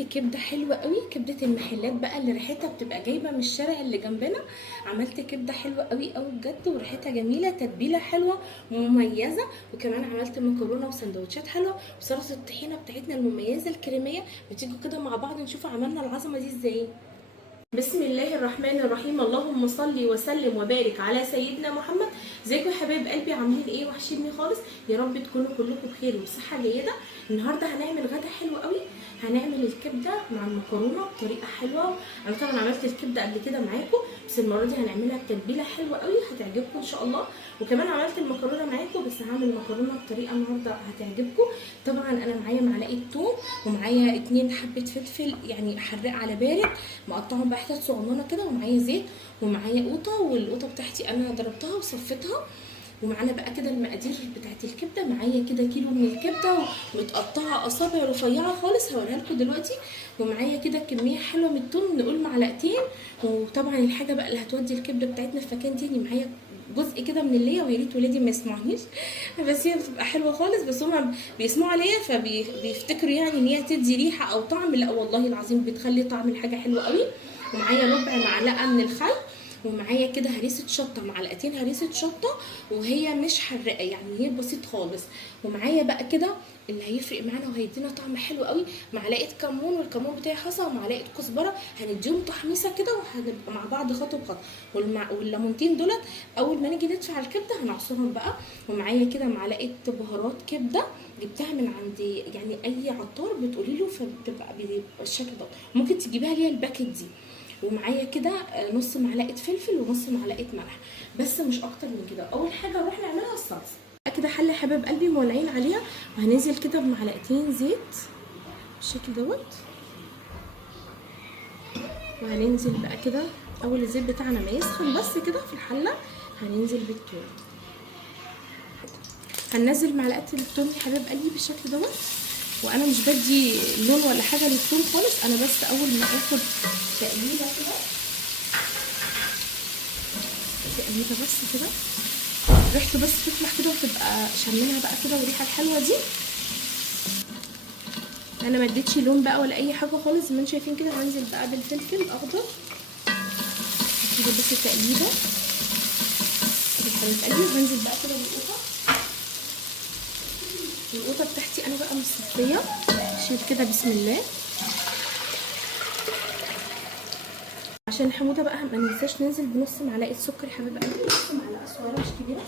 عملت كبده حلوه قوي، كبده المحلات بقى اللي ريحتها بتبقى جايبه من الشارع اللي جنبنا. عملت كبده حلوه قوي قوي بجد، وريحتها جميله، تتبيله حلوه ومميزه. وكمان عملت مكرونه وسندوتشات حلوه، وسلطه الطحينه بتاعتنا المميزه الكريميه. بتيجوا كده مع بعض نشوف عملنا العظمه دي ازاي. بسم الله الرحمن الرحيم، اللهم صل وسلم وبارك على سيدنا محمد. ازيكم يا حبايب قلبي، عاملين ايه؟ وحشيني خالص. يا رب تكونوا كلكم بخير وصحه جيده. النهارده هنعمل غدا حلو قوي. هنعمل الكبده مع المكرونه بطريقه حلوه. انا طبعا عملت الكبده قبل كده معاكم، بس المره دي هنعملها بتتبيله حلوه قوي هتعجبكم ان شاء الله. وكمان عملت المكرونه معاكم، بس هعمل مكرونه بطريقه النهارده هتعجبكم. طبعا انا معايا معلقه ثوم، ومعايا 2 حبه فلفل يعني حراق على بارد مقطعهم بقى حتت صغننه كده، ومعايا زيت، ومعايا قوطه، والقوطه بتاعتي انا ضربتها وصفتها. ومعانا بقى كده المقادير بتاعت الكبده. معايا كده كيلو من الكبده ومتقطعه اصابع رفيعه خالص هوريها لكم دلوقتي. ومعايا كده كميه حلوه من الثوم، نقول معلقتين. وطبعا الحاجه بقى اللي هتودي الكبده بتاعتنا في مكان تاني، معايا جزء كده من الليا، ويا ريت ولادي ما يسمعونيش بس هي بتبقى حلوه خالص، بس هما بيسمعوا عليا فبيفتكروا يعني ان هي تدي ريحه او طعم. لا والله العظيم بتخلي طعم الحاجه حلوه قوي. ومعايا ربع معلقه من الخل، ومعايا كده هريسه شطه، معلقتين هريسه شطه، وهي مش حراقه يعني هي بسيط خالص. ومعايا بقى كده اللي هيفرق معانا وهيدينا طعم حلو قوي، معلقه كمون، والكمون بتاعي حصى، ومعلقه كزبره. هنديهم تحميصه كده وهنبقى مع بعض خطوه بخطوه. والليمونتين دولت اول ما نيجي ندفع الكبده هنعصرهم بقى. ومعايا كده معلقه بهارات كبده، جبتها من عند يعني اي عطار بتقولي له، فبتبقى بالشكل ده. ممكن تجيبيها اللي هي الباكت دي. ومعايا كده نص معلقه فلفل ونص معلقه ملح، بس مش اكتر من كده. اول حاجه نروح نعملها الصلصه. كده حله حبايب قلبي مولعين عليها، وهننزل كده بمعلقتين زيت بالشكل دوت. وهننزل بقى كده اول الزيت بتاعنا ما يسخن بس كده في الحله، هننزل بالثوم. هننزل معلقه الثوم يا حبايب قلبي بالشكل دوت. وانا مش بدي لون ولا حاجه للثوم خالص، انا بس اول ما اخد تقليبه كده، تقليبه بس كده، ريحته بس تطلع كده وتبقى شمينها بقى كده والريحه الحلوه دي. انا ما اديتش لون بقى ولا اي حاجه خالص زي ما انتم شايفين كده. هنزل بقى بالفلفل الاخضر كده بس تقليبه بالحلوه قلبي. وهنزل بقى كده القوطه بتاعتي انا بقى مصفيه. شوف كده بسم الله. عشان الحموضه بقى ما ننساش ننزل بنص معلقه سكر يا حبايب قلبي، نص معلقه صغيره مش كبيره.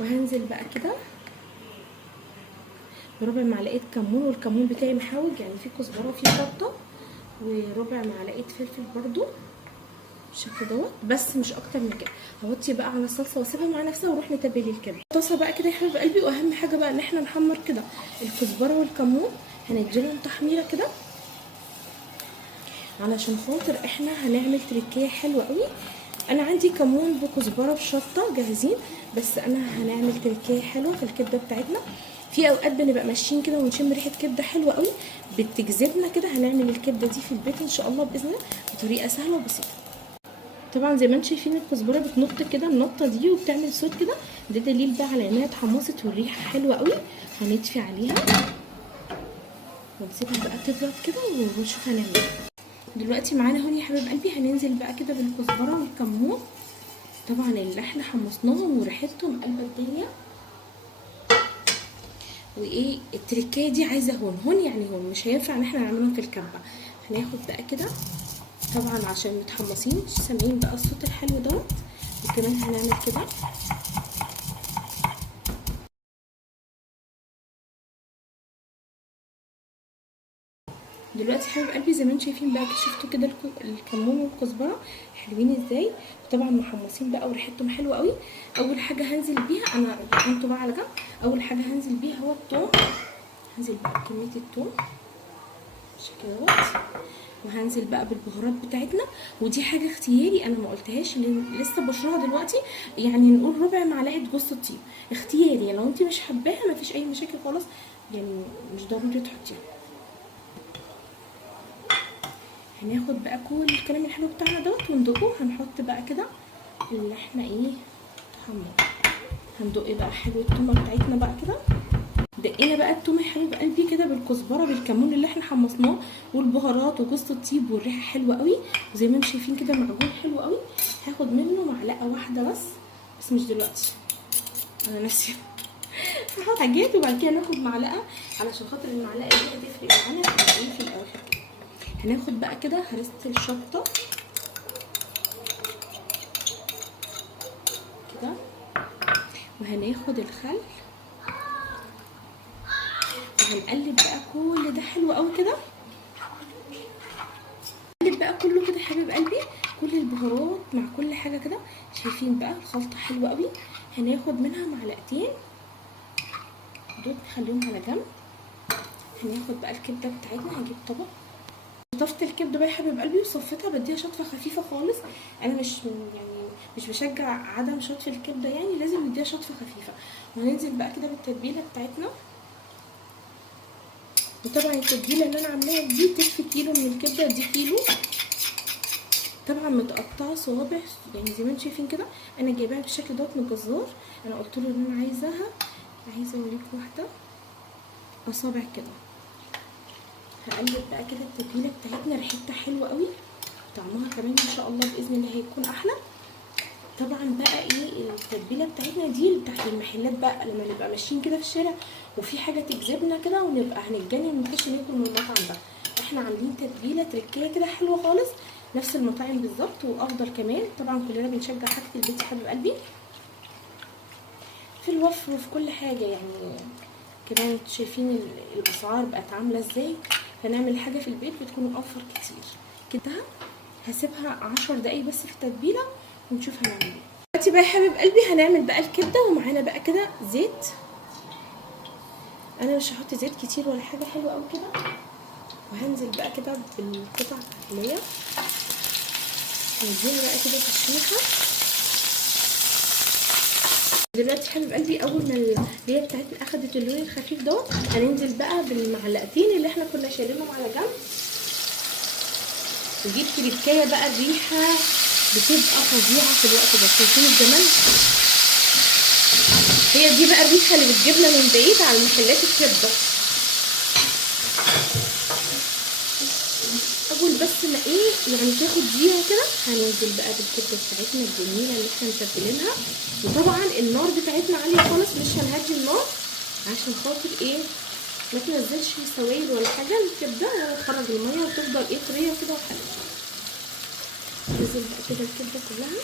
وهنزل بقى كده بربع معلقه كمون، والكمون بتاعي محوج يعني فيه كزبره وفيه شطه، وربع معلقه فلفل برده بالشكل دوت، بس مش اكتر من كده. هوطي بقى على الصلصه واسيبها مع نفسها ونروح نتبل الكبده. طاسه بقى كده يا حبايب قلبي، واهم حاجه بقى ان احنا نحمر كده الكزبره والكمون، هنديلهم تحميره كده علشان خاطر احنا هنعمل تركيه حلوه قوي. انا عندي كمون بكزبره بشطه جاهزين، بس انا هنعمل تركيه حلوه في الكبده بتاعتنا. في اوقات بنبقى ماشيين كده ونشم ريحه كبده حلوه قوي بتجذبنا كده. هنعمل الكبده دي في البيت ان شاء الله باذن الله بطريقه سهله وبسيطه. طبعا زي ما انتم شايفين الكزبره بتنط كده النطه دي وبتعمل صوت كده، ده دليل بقى على انها اتحمصت والريحه حلوه قوي. هنطفي عليها ونسيبها بقى تبرد كده ونشوف هنعمل ايه. دلوقتي معانا اهو يا حبايب قلبي، هننزل بقى كده بالكزبره والكمون. طبعا اللي احنا حمصناهم وريحتهم قلب الدنيا. وايه التركيه دي عايزه هون يعني هون، مش هينفع ان احنا نعملهم في الكبه. هناخد بقى كده طبعا عشان متحمصين سامعين بقى الصوت الحلو دوت. وكمان هنعمل كده دلوقتي حبايب قلبي زي ما انتم شايفين بقى. شفتوا كده الكمون والكزبره حلوين ازاي، طبعا محمصين بقى وريحتهم حلوه قوي. اول حاجه هنزل بيها انا حطيته بقى على جنب. اول حاجه هنزل بيها هو الثوم. هنزل بقى بكميه الثوم بالشكل دوت. وهنزل بقى بالبهارات بتاعتنا، ودي حاجه اختياري انا ما قلتهاش اللي لسه بشرها دلوقتي. يعني نقول ربع معلقه جوز الطيب اختياري، لو انت مش حباها مفيش اي مشاكل خالص، يعني مش ضروري تحطيها. هناخد بقى كل الكلام الحلو بتاعنا دوت وندقه. هنحط بقى كده اللي احنا ايه حمر، هندق بقى حلو التومه بتاعتنا بقى كده دقينا بقى التوم يا حبيب قلبي كده بالكزبره بالكمون اللي احنا حمصناه والبهارات وجوز الطيب، والريحه حلوه قوي. وزي ما انتم شايفين كده معجون حلو قوي. هاخد منه معلقه واحده بس مش دلوقتي، انا ناسيه. هحط حاجات وبعد كده ناخد معلقه علشان خاطر المعلقه دي هتفرق معانا في الاخر. هناخد بقى كده هرسه الشطه كده، وهناخد الخل، وهنقلب بقى كل ده حلو قوي كده. نقلب بقى كله كده حبيب قلبي، كل البهارات مع كل حاجه كده. شايفين بقى الخلطه حلوه قوي. هناخد منها معلقتين دول نخليهم على جنب. هناخد بقى الكبده بتاعتنا، هجيب طبق. طفت الكبده بقى يا حبيب قلبي وصفيتها، بديها شطفه خفيفه خالص. انا مش بشجع عدم شطف الكبده، يعني لازم نديها شطفه خفيفه. وهننزل بقى كده بالتتبيله بتاعتنا. وطبعا التتبيله اللي انا عاملاها دي تكفي كيلو من الكبده، دي كيلو طبعا متقطعه صوابع، يعني زي ما انتم شايفين كده. انا جايباها بالشكل دوت من الجزار. انا قلت له ان انا عايزه اوريكم واحده اصابع كده. هقلب بقى كده التتبيله بتاعتنا، ريحتها حلوه قوي، طعمها كمان ان شاء الله باذن الله هيكون احلى. طبعا بقى ايه التتبيله بتاعتنا دي بتاعت المحلات بقى، لما نبقى ماشيين كده في الشارع وفي حاجه تجذبنا كده ونبقى هنتجنن نخش ناكل من المطعم ده، احنا عاملين تتبيله تركيه كده حلوه خالص، نفس المطاعم بالظبط وافضل كمان. طبعا كلنا بنشجع حاجه البيت يا حبيب قلبي في الوفر وفي كل حاجه يعني. كمان انتوا شايفين الاسعار بقت عامله ازاي، فنعمل حاجه في البيت بتكون اوفر كتير كده. هسيبها 10 دقايق بس في التتبيله ونشوف هنعمل ايه. دلوقتي بقى يا حبيب قلبي هنعمل بقى الكبده، ومعانا بقى كده زيت. انا مش هحط زيت كتير ولا حاجه، حلوه قوي كده. وهنزل بقى كده بالقطع اللي نديها بقى كده تشويحه. دلوقتي حبيب قلبي اول ما اللي بتاعتنا اخدت اللون الخفيف دوت، هننزل بقى بالمعلقتين اللي احنا كنا شايلينهم على جنب. ودي التركايه بقى، الريحه بتبقى فظيعه في الوقت ده. شايفين الجمال؟ هي دي بقى الريحه اللي بتجيبنا من بعيد على محلات الكبده. اول بس ما يعني تاخد دقيقه كده، هننزل بقى بالكبده بتاعتنا الجميله اللي احنا متبلينها. وطبعا النار بتاعتنا عاليه خالص، مش هنهدي النار عشان خاطر ما تنزلش سوائل ولا حاجه الكبده، تخرج الميه وتفضل طريه كده وحلوه. ننزل بقى كده الكبده كلها.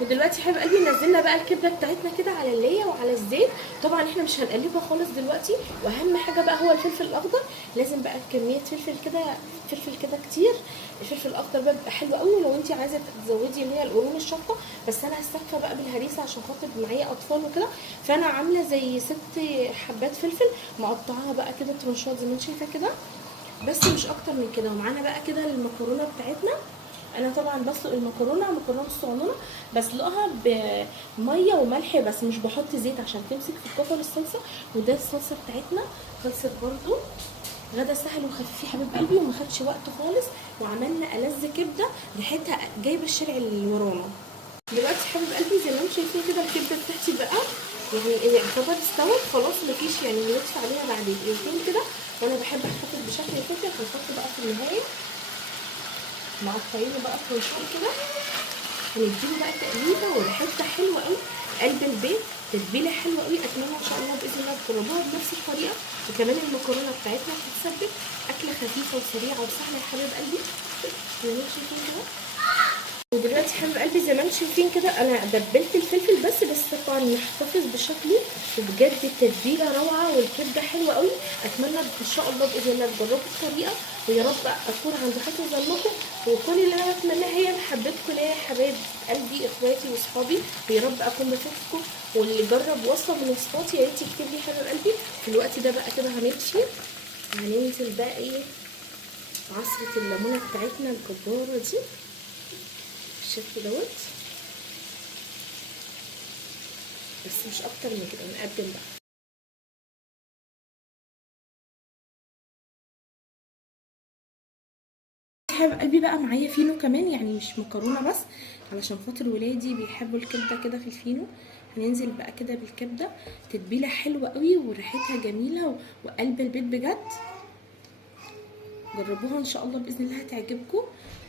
ودلوقتي حبيب قلبي نزلنا بقى الكبده بتاعتنا كده على الليه وعلى الزيت. طبعا احنا مش هنقلبها خالص دلوقتي. واهم حاجه بقى هو الفلفل الاخضر، لازم بقى كميه فلفل كده كتير. الفلفل الاخضر بقى بيبقى حلو قوي لو انت عايزه تزودي اللي هي القرون الشطه، بس انا هستكفى بقى بالهريسه عشان خاطر معايا اطفال وكده. فانا عامله زي 6 حبات فلفل مقطعاها بقى كده ترنشات زي ما انت شايفه كده، بس مش اكتر من كده. ومعانا بقى كده المكرونه بتاعتنا. انا طبعا بسلق المكرونه الصغنونه، بسلقها بميه وملح بس، مش بحط زيت عشان تمسك في الكفر الصلصه. وده الصلصه بتاعتنا خلصت برضو. غدا سهل وخفيف يا حبيب قلبي وما خدش وقت خالص، وعملنا ألذ كبده ريحتها جايبه الشارع اللي ورانا. دلوقتي حبيب قلبي زي ما انتم شايفين كده الكبده بتاعتي بقى يعني يعتبر استوت خلاص، مفيش يعني هنطفي عليها بعد دقيقتين كده. وانا بحب احتفظ بشكل كده، هنحط بقى في النهايه مقطعينه بقى فرنشات كده. هنديله بقى تقليبه وريحتها حلوه قوي، قلب البيت تتبيله حلوه قوي. اتمنى ان شاء الله باذن الله تجربوها بنفس الطريقه. وكمان المكرونه بتاعتنا هتتسبك، اكله خفيفه وسريعه وسهله يا حبايب قلبي زي ما انتم شايفين كده. ودلوقتي حبايب قلبي زي ما انتم شايفين كده انا دبلت الفلفل بس طبعا نحتفظ بشكله. وبجد التتبيله روعه والكبده حلوه قوي. اتمنى ان شاء الله باذن الله تجربوا الطريقه، ويا رب اكون عند حسن ظنكم. وكل اللي انا بتمناه هي محبتكم ليا يا حبايب قلبي اخواتي واصحابي، ويا رب اكون بفيدكم. واللي جرب وصفه من وصفاتي يا ريت يكتب لي حبايب قلبي. في الوقت ده بقى كده هنمشي، هننزل بقى عصره الليمونه بتاعتنا الجباره دي بالشكل دوت، بس مش اكتر من كده. نقدم بقى حبيب قلبي بقى معايا فينو كمان، يعني مش مكرونه بس، علشان خاطر ولادي بيحبوا الكبده كده في الفينو. هننزل بقى كده بالكبده، تتبيله حلوه قوي وريحتها جميله وقلب البيت بجد. جربوها ان شاء الله باذن الله هتعجبكم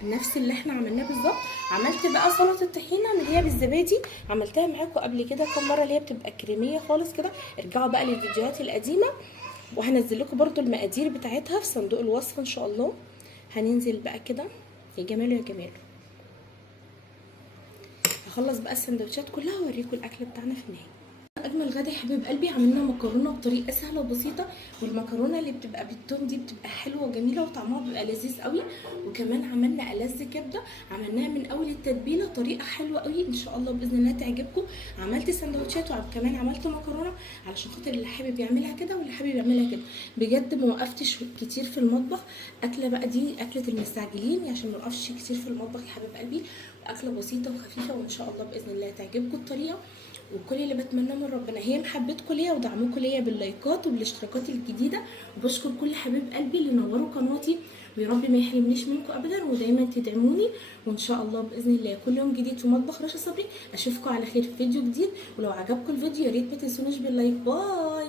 نفس اللي احنا عملناه بالظبط. عملت بقى سلطه الطحينه اللي هي بالزبادي، عملتها معاكم قبل كده كم مره، اللي هي بتبقى كريميه خالص كده. ارجعوا بقى للفيديوهات القديمه، وهنزل لكم برده المقادير بتاعتها في صندوق الوصف ان شاء الله. هننزل بقى كده يا جماله يا جماله. هخلص بقى السندوتشات كلها واوريكم الاكل بتاعنا في النهايه. اجمل غدا يا حبيب قلبي، عملنا مكرونه بطريقه سهله وبسيطه، والمكرونه اللي بتبقى بالثوم دي بتبقى حلوه وجميله وطعمها بيبقى لذيذ قوي. وكمان عملنا ألذ كبده، عملناها من اول التتبيله طريقه حلوه قوي ان شاء الله باذن الله تعجبكم. عملت سندوتشات وكمان عملت مكرونه علشان خاطر اللي حابب يعملها كده واللي حابب يعملها كده. بجد ما وقفتش كتير في المطبخ. اكله بقى دي اكله المستعجلين عشان ما وقفش كتير في المطبخ يا حبيب قلبي، اكله بسيطه وخفيفه وان شاء الله باذن الله تعجبكم الطريقه. وكل اللي بتمناه من ربنا هي محبتكم ليا ودعمكم ليا باللايكات وبالاشتراكات الجديده. وبشكر كل حبيب قلبي اللي نوروا قناتي، ويا رب ما يحرمنيش منكم ابدا، ودايما تدعموني. وان شاء الله باذن الله كل يوم جديد في مطبخ رشا صبري. اشوفكم على خير في فيديو جديد، ولو عجبكم الفيديو يا ريت ما تنسونيش باللايك. باي.